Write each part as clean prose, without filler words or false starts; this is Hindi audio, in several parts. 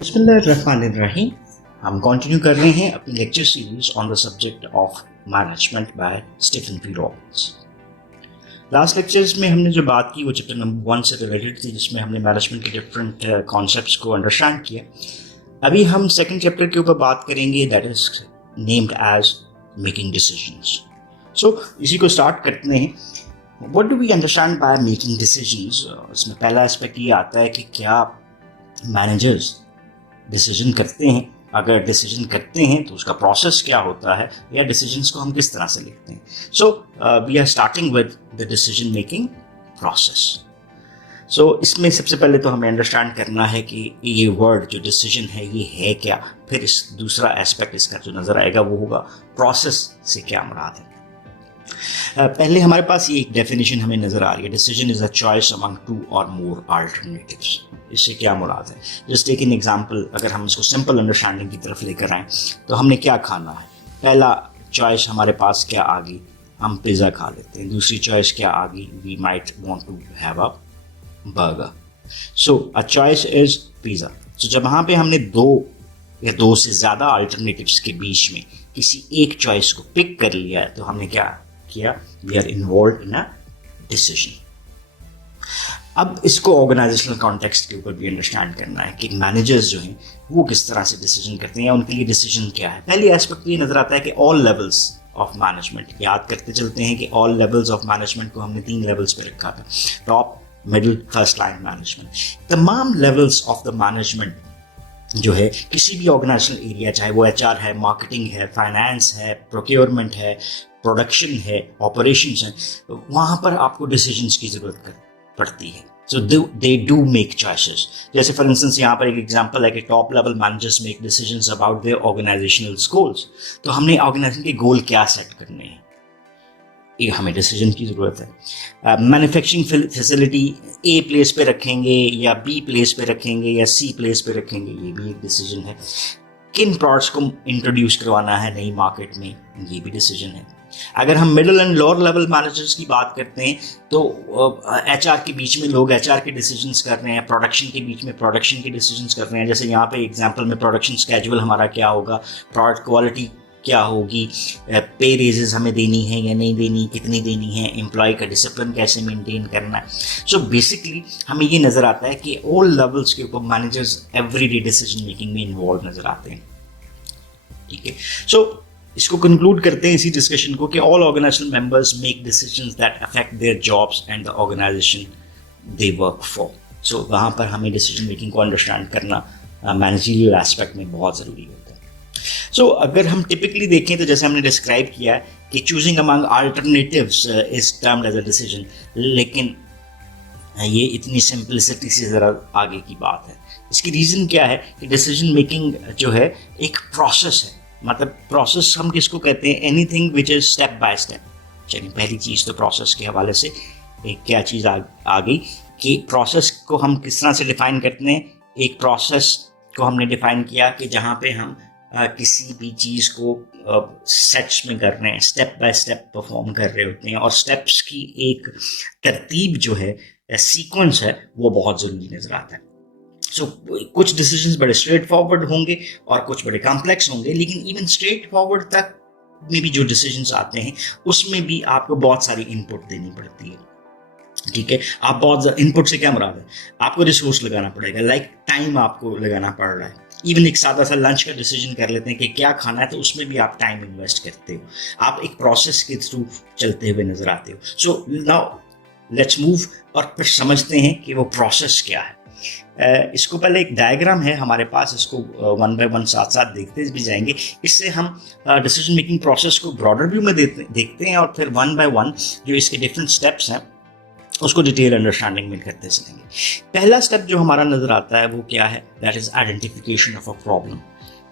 बिस्मिल्लाहिर्रहमानिर्रहीम। हम कंटिन्यू कर रहे हैं अपनी lecture series on the subject of management by Stephen P Robbins. Last lectures में हमने जो बात की वो चैप्टर नंबर 1 से रिलेटेड थी, जिसमें हमने मैनेजमेंट के डिफरेंट कॉन्सेप्ट्स को अंडरस्टैंड किया। अभी हम सेकंड चैप्टर के ऊपर बात करेंगे, that is named as making decisions. So इसी को स्टार्ट करते हैं। What do we understand by making decisions? इसमें पहला एस्पेक्ट ये आता है कि क्या मैनेजर्स डिसीजन करते हैं। अगर डिसीजन करते हैं तो उसका प्रोसेस क्या होता है, या डिसीजंस को हम किस तरह से लिखते हैं। So we are starting with the decision making process. So इसमें सबसे पहले तो हमें अंडरस्टैंड करना है कि ये वर्ड जो डिसीजन है ये है क्या। फिर इस दूसरा एस्पेक्ट इसका जो नज़र आएगा वो होगा प्रोसेस से क्या मुराद है। पहले हमारे पास ये एक डेफिनेशन हमें नज़र आ रही है, decision is a choice among 2 or more alternatives. इससे क्या मुराद है? Just take an example. अगर हम इसको सिंपल अंडरस्टैंडिंग की तरफ लेकर आएँ तो हमने क्या खाना है। पहला चॉइस हमारे पास क्या आ गई, हम पिज़्ज़ा खा लेते हैं। दूसरी चॉइस क्या आ गई, we might want to have a burger. So a choice is pizza. So जब वहाँ पे हमने 2 या 2 से ज़्यादा अल्टरनेटिव्स के बीच में किसी एक चॉइस को पिक कर लिया है तो हमने क्या किया, we are involve in a decision. अब इसको ऑर्गेनाइजेशनल कॉन्टेक्स्ट के ऊपर भी अंडरस्टैंड करना है कि मैनेजर्स जो हैं वो किस तरह से डिसीजन करते हैं या उनके लिए डिसीजन क्या है। पहली एस्पेक्ट ये नजर आता है कि ऑल लेवल्स ऑफ मैनेजमेंट। याद करते चलते हैं कि ऑल लेवल्स ऑफ मैनेजमेंट को हमने 3 लेवल्स पे रखा था, top, middle, first line management. तमाम लेवल्स ऑफ द मैनेजमेंट जो है किसी भी ऑर्गेनाइजेशनल एरिया, चाहे वो HR है, मार्केटिंग है, फाइनेंस है, प्रोक्योरमेंट है, प्रोडक्शन है, ऑपरेशंस है, वहाँ पर आपको डिसीजंस की ज़रूरत पड़ती है। So they do make choices. जैसे फॉर इंस्टेंस यहाँ पर एक एग्जांपल है कि top level managers make decisions about their organisational goals. तो हमने ऑर्गेनाइजेशन के गोल क्या सेट करने हैं, ये हमें डिसीजन की ज़रूरत है। मैन्युफैक्चरिंग फैसिलिटी A प्लेस पे रखेंगे या B प्लेस पे रखेंगे या C प्लेस पे रखेंगे, ये भी एक डिसीजन है। किन प्रोडक्ट्स को इंट्रोड्यूस करवाना है नई मार्केट में, ये भी डिसीजन है। अगर हम middle and lower level managers की बात करते हैं तो HR के बीच में लोग HR के डिसीजंस कर रहे हैं, प्रोडक्शन के बीच में प्रोडक्शन के डिसीजंस कर रहे हैं। जैसे यहाँ पे एग्जांपल में प्रोडक्शन स्केड्यूल हमारा क्या होगा, प्रोडक्ट क्वालिटी क्या होगी, पे रेजेस हमें देनी है या नहीं देनी, कितनी देनी है, एम्प्लॉय का डिसिप्लिन कैसे मेंटेन करना है। सो बेसिकली हमें ये नज़र आता है कि ऑल लेवल्स के ऊपर मैनेजर्स एवरीडे डिसीजन मेकिंग में इन्वॉल्व नज़र आते हैं। ठीक है, सो इसको कंक्लूड करते हैं इसी डिस्कशन को कि all organizational members make decisions that affect their jobs and the organization they work for. So वहाँ पर हमें डिसीजन मेकिंग को अंडरस्टैंड करना मैनेजरियल एस्पेक्ट में बहुत ज़रूरी होता है। सो अगर हम टिपिकली देखें तो जैसे हमने डिस्क्राइब किया है कि choosing among alternatives is termed as a decision, लेकिन ये इतनी सिंपलिसिटी से ज़रा आगे की बात है। इसकी रीज़न क्या है कि डिसीजन मेकिंग जो है एक प्रोसेस है। मतलब प्रोसेस हम किसको कहते हैं, anything which is step by step. चलिए पहली चीज़ तो प्रोसेस के हवाले से एक क्या चीज़ आ गई कि प्रोसेस को हम किस तरह से डिफाइन करते हैं। एक प्रोसेस को हमने डिफाइन किया कि जहाँ पे हम किसी भी चीज़ को सेट्स में कर रहे हैं, स्टेप बाय स्टेप परफॉर्म कर रहे होते हैं, और स्टेप्स की एक तरतीब जो है, सीक्वेंस है, वो बहुत ज़रूरी नज़र आता है। सो कुछ डिसीजंस बड़े स्ट्रेट फॉरवर्ड होंगे और कुछ बड़े कॉम्प्लेक्स होंगे, लेकिन इवन स्ट्रेट फॉरवर्ड तक में भी जो डिसीजंस आते हैं उसमें भी आपको बहुत सारी इनपुट देनी पड़ती है। ठीक है, आप बहुत इनपुट से क्या मुराद है, आपको रिसोर्स लगाना पड़ेगा, लाइक टाइम आपको लगाना पड़ रहा है। इवन एक सादा सा लंच का डिसीजन कर लेते हैं कि क्या खाना है, तो उसमें भी आप टाइम इन्वेस्ट करते हो, आप एक प्रोसेस के थ्रू चलते हुए नजर आते हो। सो नाउ लेट्स मूव और फिर समझते हैं कि वो प्रोसेस क्या है। इसको पहले एक डायग्राम है हमारे पास, इसको 1 बाय 1 साथ साथ देखते भी जाएंगे। इससे हम डिसीजन मेकिंग प्रोसेस को ब्रॉडर व्यू में देखते हैं और फिर 1 बाय 1 जो इसके डिफरेंट स्टेप्स हैं उसको डिटेल अंडरस्टैंडिंग में करते चलेंगे। पहला स्टेप जो हमारा नजर आता है वो क्या है, that is identification of a problem,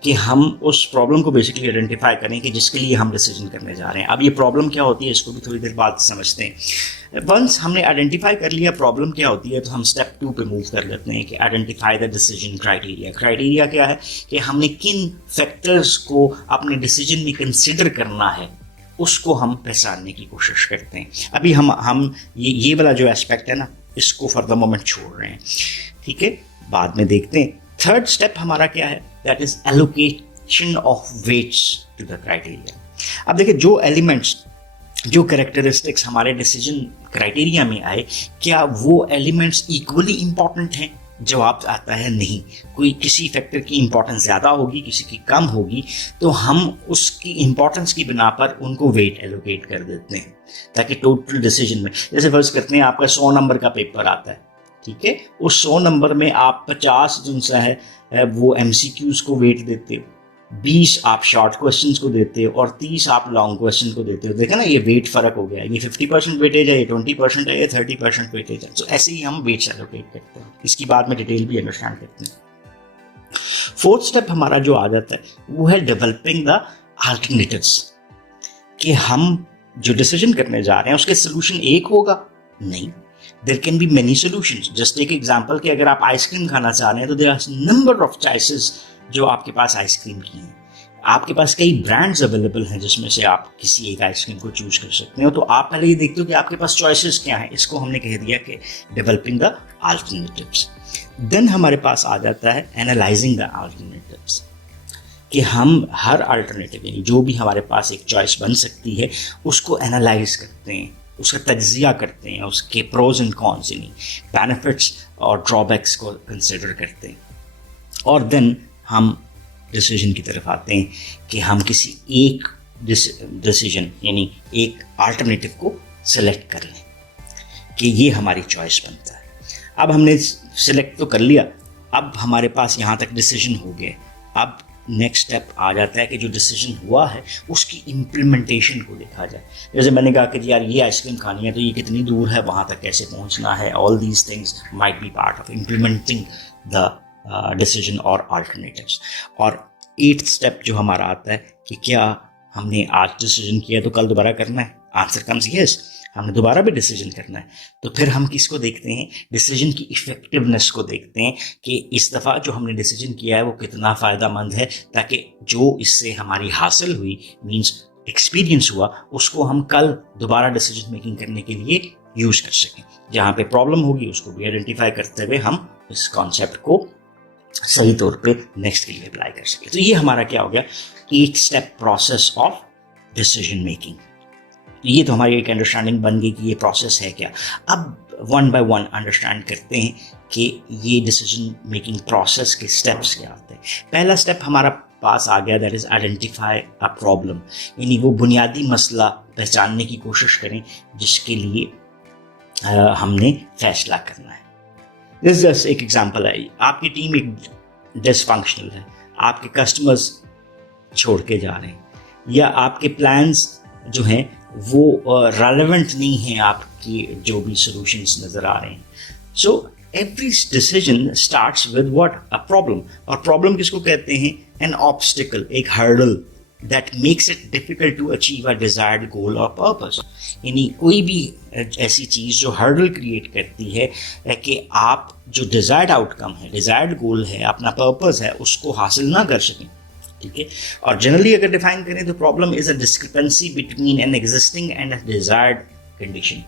कि हम उस प्रॉब्लम को बेसिकली आइडेंटिफाई करें कि जिसके लिए हम डिसीजन करने जा रहे हैं। अब ये प्रॉब्लम क्या होती है इसको भी थोड़ी देर बाद समझते हैं। वंस हमने आइडेंटिफाई कर लिया प्रॉब्लम क्या होती है तो हम स्टेप 2 पे मूव कर लेते हैं कि identify the decision criteria. Criteria क्या है कि हमने किन फैक्टर्स को अपने डिसीजन में कंसिडर करना है, उसको हम पहचानने की कोशिश करते हैं। अभी हम ये वाला जो एस्पेक्ट है ना, इसको फॉर द मोमेंट छोड़ रहे हैं। ठीक है, बाद में देखते हैं। थर्ड स्टेप हमारा क्या है, that is allocation of weights to the criteria. अब देखिए जो एलिमेंट्स, जो कैरेक्टरिस्टिक्स हमारे डिसीजन क्राइटेरिया में आए, क्या वो एलिमेंट्स इक्वली इंपॉर्टेंट हैं? जवाब आता है नहीं। कोई किसी फैक्टर की इंपॉर्टेंस ज़्यादा होगी, किसी की कम होगी, तो हम उसकी इंपॉर्टेंस की बिना पर उनको वेट एलोकेट कर देते हैं ताकि टोटल डिसीजन में, जैसे फर्ज करते हैं आपका 100 नंबर का पेपर आता है, ठीक है, उस 100 नंबर में आप 50 जो सा है वो MCQs को वेट देते हो, 20 आप शॉर्ट क्वेश्चंस को देते हो और 30 आप लॉन्ग क्वेश्चन को देते हो। देखा ना, ये वेट फर्क हो गया, ये 50% वेटेज है, ये 20% है, ये 30% वेटेज है। तो ऐसे ही हम वेट्स एलोकेट करते हैं, इसकी बाद में डिटेल भी अंडरस्टैंड करते हैं। फोर्थ स्टेप हमारा जो आ जाता है वो है डेवलपिंग द अल्टरनेटिव्स, कि हम जो डिसीजन करने जा रहे हैं उसके सोल्यूशन एक होगा नहीं, there can be many solutions. Just एक एग्जांपल कि अगर आप आइसक्रीम खाना चाह रहे हैं तो there are number of choices जो आपके पास आइसक्रीम की हैं, आपके पास कई ब्रांड्स अवेलेबल हैं जिसमें से आप किसी एक आइसक्रीम को चूज कर सकते हो। तो आप पहले ये देखते हो कि आपके पास चॉइसेस क्या हैं, इसको हमने कह दिया कि डेवलपिंग द अल्टरनेटिव्स। देन हमारे पास आ जाता है एनालाइजिंग द अल्टरनेटिव्स, कि हम हर अल्टरनेटिव यानी जो भी हमारे पास एक चॉइस बन सकती है उसको एनालाइज करते हैं, उसका तज्जिया करते हैं, उसके प्रोज एंड कॉन्स यानी बेनिफिट्स और ड्रॉबैक्स को कंसिडर करते हैं, और देन हम डिसीजन की तरफ आते हैं कि हम किसी एक डिसीजन यानी एक अल्टरनेटिव को सिलेक्ट कर लें कि ये हमारी चॉइस बनता है। अब हमने सिलेक्ट तो कर लिया, अब हमारे पास यहाँ तक डिसीजन हो गए। अब नेक्स्ट स्टेप आ जाता है कि जो डिसीजन हुआ है उसकी इम्प्लीमेंटेशन को देखा जाए। जैसे मैंने कहा कि यार ये आइसक्रीम खानी है तो ये कितनी दूर है, वहाँ तक कैसे पहुँचना है, all these things might be part of implementing the decision और अल्टरनेटिव्स। और 8th स्टेप जो हमारा आता है कि क्या हमने आज डिसीजन किया तो कल दोबारा करना है, आंसर कम्स यस, हमने दोबारा भी डिसीजन करना है। तो फिर हम किसको देखते हैं, डिसीजन की इफेक्टिवनेस को देखते हैं कि इस दफ़ा जो हमने डिसीजन किया है वो कितना फ़ायदेमंद है, ताकि जो इससे हमारी हासिल हुई मींस एक्सपीरियंस हुआ उसको हम कल दोबारा डिसीजन मेकिंग करने के लिए यूज़ कर सकें। जहाँ पे प्रॉब्लम होगी उसको भी आइडेंटिफाई करते हुए हम इस कॉन्सेप्ट को सही तौर पे नेक्स्ट के लिए अप्लाई कर सके। तो ये हमारा क्या हो गया, 8 step process of decision making. ये तो हमारी एक अंडरस्टैंडिंग बन गई कि ये प्रोसेस है क्या। अब 1 बाय 1 अंडरस्टैंड करते हैं कि ये डिसीजन मेकिंग प्रोसेस के स्टेप्स क्या आते हैं। पहला स्टेप हमारा पास आ गया, that is identify a problem, यानी वो बुनियादी मसला पहचानने की कोशिश करें जिसके लिए हमने फैसला करना है। दिस जस्ट एक एग्जांपल है, आपकी टीम एक डिसफंक्शनल है, आपके कस्टमर्स छोड़ के जा रहे हैं, या आपके प्लान्स जो हैं वो रेलेवेंट नहीं हैं आपकी जो भी सॉल्यूशंस नज़र आ रहे हैं। So every decision starts with what, a problem. और प्रॉब्लम किसको कहते हैं, एन ऑब्स्टिकल, एक hurdle that makes it difficult to achieve a desired goal or purpose. यानी कोई भी ऐसी चीज़ जो हर्डल क्रिएट करती है कि आप जो डिजायर्ड आउटकम है, डिजायर्ड गोल है, अपना पर्पस है, उसको हासिल ना कर सकें, ठीक है। और जनरली अगर डिफाइन करें तो problem is a discrepancy between an existing and a desired condition.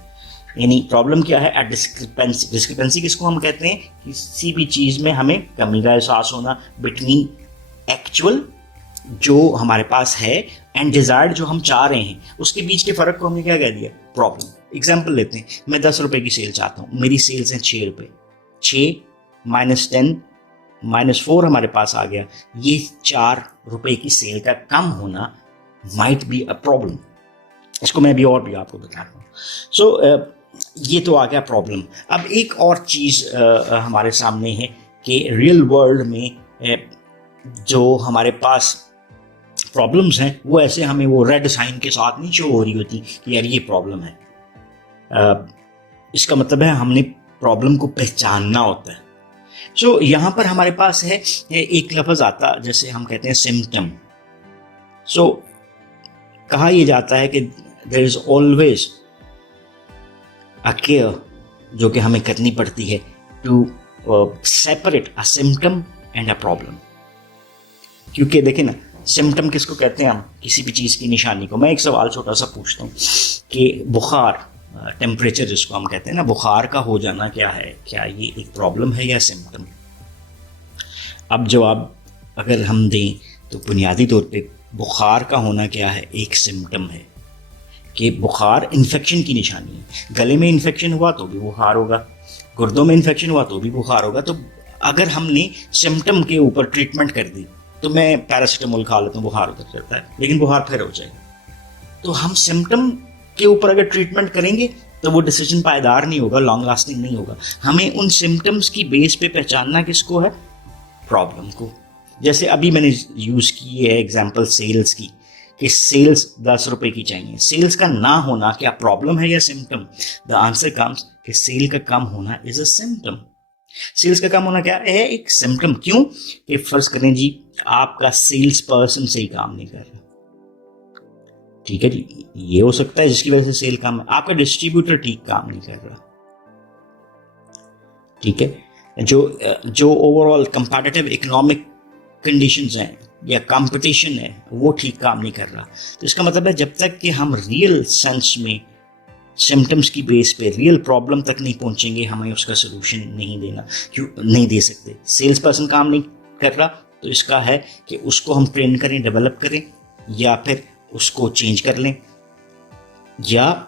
यानी प्रॉब्लम क्या है, अ डिस्क्रिपेंसी। डिस्क्रिपेंसी किसको हम कहते हैं, किसी भी चीज़ में हमें कमी का एहसास होना बिटवीन एक्चुअल जो हमारे पास है एंड डिजायर्ड जो हम चाह रहे हैं, उसके बीच के फ़र्क को हमने क्या कह दिया, प्रॉब्लम। एग्जाम्पल लेते हैं, मैं 10 रुपए की सेल चाहता हूँ, मेरी सेल्स हैं 6 रुपये, 6 माइनस 10 माइनस 4 हमारे पास आ गया, ये 4 रुपए की सेल का कम होना माइट बी अ प्रॉब्लम। इसको मैं भी और भी आपको बता रहा हूँ। सो ये तो आ गया प्रॉब्लम। अब एक और चीज़ हमारे सामने है कि रियल वर्ल्ड में जो हमारे पास प्रॉब्लम्स हैं वो ऐसे हमें वो रेड साइन के साथ नहीं शो हो रही होती कि यार ये प्रॉब्लम है। इसका मतलब है हमने प्रॉब्लम को पहचानना होता है। सो यहाँ पर हमारे पास है एक लफ्ज़ आता जैसे हम कहते हैं सिम्टम। सो कहा यह जाता है कि there is always a care जो कि हमें करनी पड़ती है to separate a symptom and a problem. क्योंकि देखें ना, सिम्टम किसको कहते हैं हम, किसी भी चीज़ की निशानी को। मैं एक सवाल छोटा सा पूछता हूँ कि बुखार, टेम्परेचर जिसको हम कहते हैं ना, बुखार का हो जाना क्या है, क्या ये एक प्रॉब्लम है या सिम्टम? अब जवाब अगर हम दें तो बुनियादी तौर पे बुखार का होना क्या है, एक सिम्टम है कि बुखार इन्फेक्शन की निशानी है। गले में इन्फेक्शन हुआ तो भी बुखार होगा, गुर्दों में इन्फेक्शन हुआ तो भी बुखार होगा। तो अगर हमने सिम्टम के ऊपर ट्रीटमेंट कर दी, तो मैं पैरासीटामोल खा लेता हूँ, बुखार उतर जाता है, लेकिन बुखार फिर हो जाएगा। तो हम सिम्टम के ऊपर अगर ट्रीटमेंट करेंगे तो वो डिसीजन पायदार नहीं होगा, लॉन्ग लास्टिंग नहीं होगा। हमें उन सिम्टम्स की बेस पे पहचानना किसको है, प्रॉब्लम को। जैसे अभी मैंने यूज़ की है एग्जाम्पल सेल्स की, कि सेल्स 10 रुपए की चाहिए। सेल्स का ना होना क्या प्रॉब्लम है या सिम्टम? द आंसर कम्स कि सेल का कम होना इज अ सिम्टम। सेल्स का कम होना क्या है, एक सिम्टम। क्यों? कि फर्ज करें जी आपका सेल्स पर्सन सही काम नहीं कर रहा, ठीक है जी, ये हो सकता है जिसकी वजह से सेल कम है। आपका डिस्ट्रीब्यूटर ठीक काम नहीं कर रहा, ठीक है। जो ओवरऑल कंपैटिटिव इकोनॉमिक कंडीशंस हैं या कंपटीशन है वो ठीक काम नहीं कर रहा। तो इसका मतलब है जब तक कि हम रियल सेंस में सिम्टम्स की बेस पे रियल प्रॉब्लम तक नहीं पहुंचेंगे, हमें उसका सोल्यूशन नहीं दे सकते। सेल्स पर्सन काम नहीं कर रहा तो इसका है कि उसको हम ट्रेन करें, डेवलप करें, या फिर उसको चेंज कर लें, या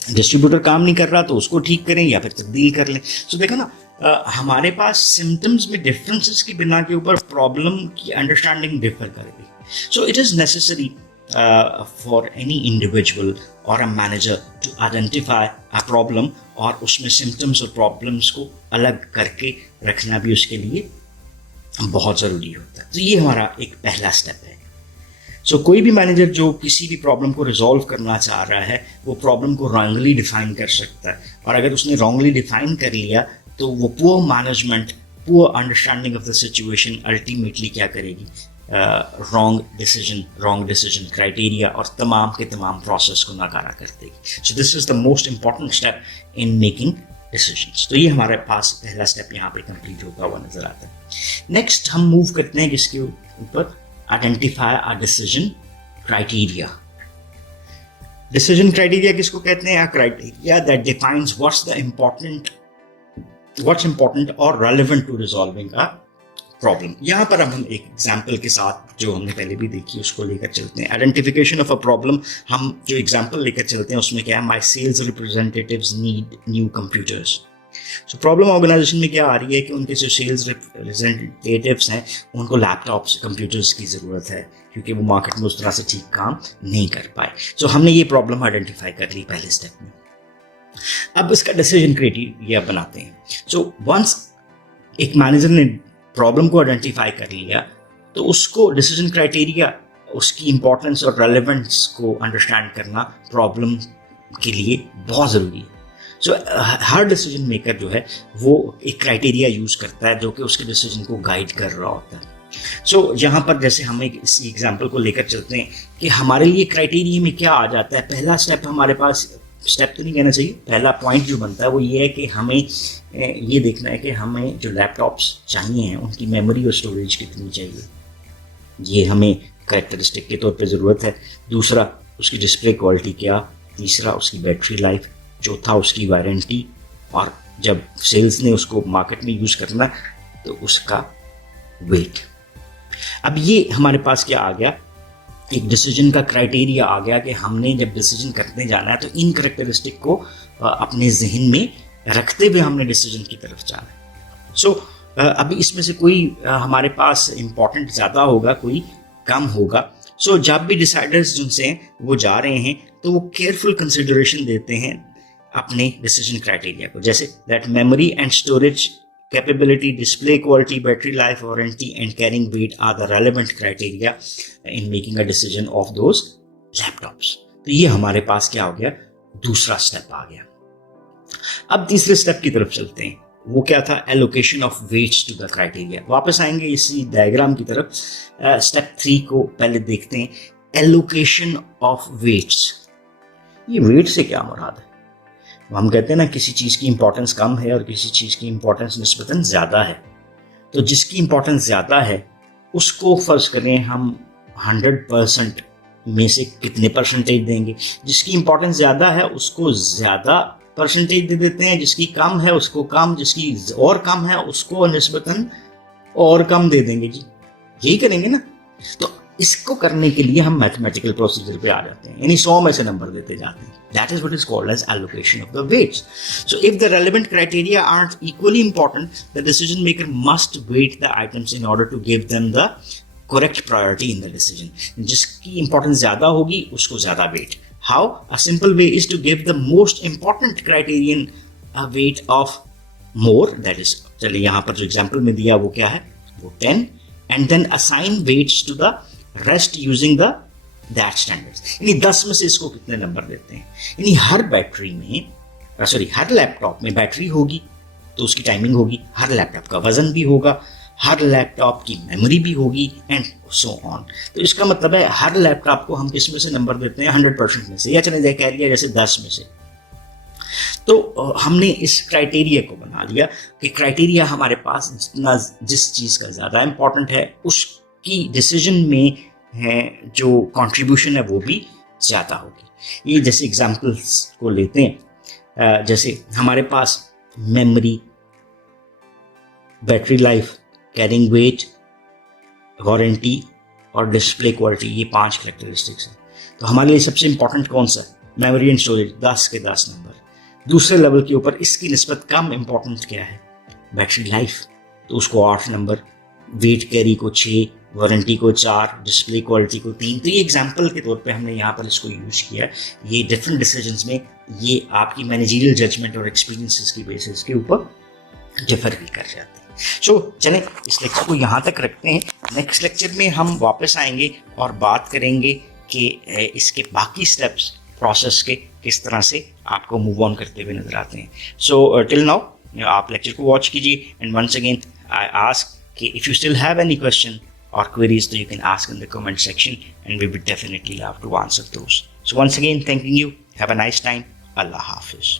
डिस्ट्रीब्यूटर काम नहीं कर रहा तो उसको ठीक करें या फिर तब्दील कर लें। तो देखो ना, हमारे पास सिम्टम्स में डिफरेंसेस की बिना के ऊपर प्रॉब्लम की अंडरस्टैंडिंग डिफर करेगी। So it is necessary for any individual or a manager to identify a problem, और उसमें सिम्टम्स और प्रॉब्लम्स को अलग करके रखना भी उसके लिए बहुत ज़रूरी होता है। तो ये हमारा एक पहला स्टेप है। सो कोई भी मैनेजर जो किसी भी प्रॉब्लम को रिजॉल्व करना चाह रहा है वो प्रॉब्लम को रॉन्गली डिफाइन कर सकता है, और अगर उसने रॉन्गली डिफाइन कर लिया तो वो poor management, poor understanding of the situation ultimately क्या करेगी, रॉन्ग डिसीजन क्राइटेरिया और तमाम के तमाम प्रोसेस को नकारा कर देगी। So this is the most important step in making decisions. तो ये हमारे पास पहला स्टेप यहाँ पे कंप्लीट होता हुआ नजर आता है। नेक्स्ट हम मूव करते हैं किसके ऊपर, identify a decision criteria. Decision criteria किसको कहते हैं? Criteria that defines what's important or relevant to resolving a problem। यहाँ पर अब हम एक एग्जाम्पल के साथ जो हमने पहले भी देखी उसको लेकर चलते हैं। आइडेंटिफिकेशन ऑफ अ प्रॉब्लम, हम जो एग्जाम्पल लेकर चलते हैं उसमें क्या है, my sales representatives need new computers. So problem organisation में क्या आ रही है कि उनके जो सेल्स रिप्रेजेंटेटिव्स हैं उनको लैपटॉप्स, कंप्यूटर्स की ज़रूरत है, क्योंकि वो मार्केट में उस तरह से ठीक काम नहीं कर पाए। सो हमने ये प्रॉब्लम आइडेंटिफाई कर ली पहले स्टेप में। अब इसका डिसीजन क्राइटेरिया बनाते हैं। सो वंस एक मैनेजर ने प्रॉब्लम को आइडेंटिफाई कर लिया तो उसको डिसीजन क्राइटेरिया, उसकी इंपॉर्टेंस और रेलेवेंस को अंडरस्टैंड करना प्रॉब्लम के लिए बहुत ज़रूरी है। सो हर डिसीजन मेकर जो है वो एक क्राइटेरिया यूज़ करता है जो कि उसके डिसीजन को गाइड कर रहा होता है। सो यहाँ पर जैसे हम इस एग्जाम्पल को लेकर चलते हैं कि हमारे लिए क्राइटेरिया में क्या आ जाता है। पहला स्टेप हमारे पास, स्टेप तो नहीं कहना चाहिए, पहला पॉइंट जो बनता है वो ये है कि हमें ये देखना है कि हमें जो लैपटॉप्स चाहिए हैं उनकी मेमोरी और स्टोरेज कितनी चाहिए, ये हमें कैरेक्टरिस्टिक के तौर पे ज़रूरत है। दूसरा, उसकी डिस्प्ले क्वालिटी क्या, तीसरा उसकी बैटरी लाइफ, चौथा उसकी वारंटी, और जब सेल्स ने उसको मार्केट में यूज़ करना तो उसका वेट। अब ये हमारे पास क्या आ गया, एक डिसीजन का क्राइटेरिया आ गया कि हमने जब डिसीजन करने जाना है तो इन कैरेक्टरिस्टिक को अपने जहन में रखते हुए हमने डिसीजन की तरफ जाना है। सो अभी इसमें से कोई हमारे पास इम्पॉर्टेंट ज़्यादा होगा, कोई कम होगा। सो जब भी डिसाइडर्स जिनसे वो जा रहे हैं तो वो केयरफुल कंसिडरेशन देते हैं अपने डिसीजन क्राइटेरिया को, जैसे that memory and storage capability, display quality, battery life, warranty and carrying weight are the relevant criteria in making a decision of those laptops। तो ये हमारे पास क्या हो गया, दूसरा स्टेप आ गया। अब तीसरे स्टेप की तरफ चलते हैं। वो क्या था, allocation of weights to the criteria. वापस आएंगे इसी डायग्राम की तरफ। स्टेप 3 को पहले देखते हैं, एलोकेशन ऑफ वेट्स। ये वेट से क्या मुराद है? हम कहते हैं ना किसी चीज़ की इंपॉर्टेंस कम है और किसी चीज़ की इंपॉर्टेंस निस्बतन ज़्यादा है। तो जिसकी इंपॉर्टेंस ज़्यादा है उसको फर्ज करें हम 100% में से कितने परसेंटेज देंगे। जिसकी इंपॉर्टेंस ज़्यादा है उसको ज़्यादा परसेंटेज दे देते हैं, जिसकी कम है उसको कम, जिसकी और कम है उसको निस्बतन और कम दे देंगे जी, यही करेंगे ना। तो इसको करने के लिए हम मैथमेटिकल प्रोसीजर पे आ जाते हैं, यानी 100 में से नंबर देते जाते हैं। That is what is called as allocation of the weights. So if the relevant criteria are equally important, the decision maker must weight the items in order to give them the correct priority in the decision. जिसकी इंपॉर्टेंस ज्यादा होगी उसको ज्यादा weight. How? A simple way is to give the most important criterion a weight of more, that is, चलिए यहाँ पर जो एग्जाम्पल में दिया वो क्या है, वो 10, and then assign weights to the rest using the that standards. यानी 10 में से इसको कितने नंबर देते हैं। यानी हर बैटरी में, हर लैपटॉप में बैटरी होगी तो उसकी टाइमिंग होगी, हर लैपटॉप का वजन भी होगा, हर लैपटॉप की मेमोरी भी होगी, एंड सो ऑन। तो इसका मतलब है हर लैपटॉप को हम किस में से नंबर देते हैं, 100% में से, या चले कह लिया जैसे 10 में से। तो हमने इस क्राइटेरिया को बना लिया कि क्राइटेरिया हमारे पास जितना, जिस चीज़ का ज़्यादा इंपॉर्टेंट है उसकी डिसीजन में है जो कंट्रीब्यूशन है वो भी ज़्यादा होगी। ये जैसे एग्जांपल्स को लेते हैं, जैसे हमारे पास memory, battery life, carrying weight, warranty और डिस्प्ले क्वालिटी, ये 5 कैरेक्टरिस्टिक्स हैं। तो हमारे लिए सबसे इंपॉर्टेंट कौन सा? मेमोरी एंड स्टोरेज, 10 के 10 नंबर। दूसरे लेवल के ऊपर इसकी निस्बत कम इंपॉर्टेंट क्या है? बैटरी लाइफ, तो उसको 8 नंबर, वेट कैरी को 6, वारंटी को 4, डिस्प्ले क्वालिटी को 3। तो ये एग्जांपल के तौर पे हमने यहाँ पर इसको यूज किया। ये डिफरेंट डिसीजंस में ये आपकी मैनेजरियल जजमेंट और एक्सपीरियंसेस की बेसिस के ऊपर डिफर भी कर जाते हैं। सो चलें इस लेक्चर को यहाँ तक रखते हैं। नेक्स्ट लेक्चर में हम वापस आएंगे और बात करेंगे कि इसके बाकी स्टेप्स प्रोसेस के किस तरह से आपको मूव ऑन करते हुए नजर आते हैं। सो टिल नाउ आप लेक्चर को वॉच कीजिए, and once again I ask कि if you still have any question or queries, so you can ask in the comment section and we would definitely love to answer those. So once again, thanking you. Have a nice time. Allah Hafiz.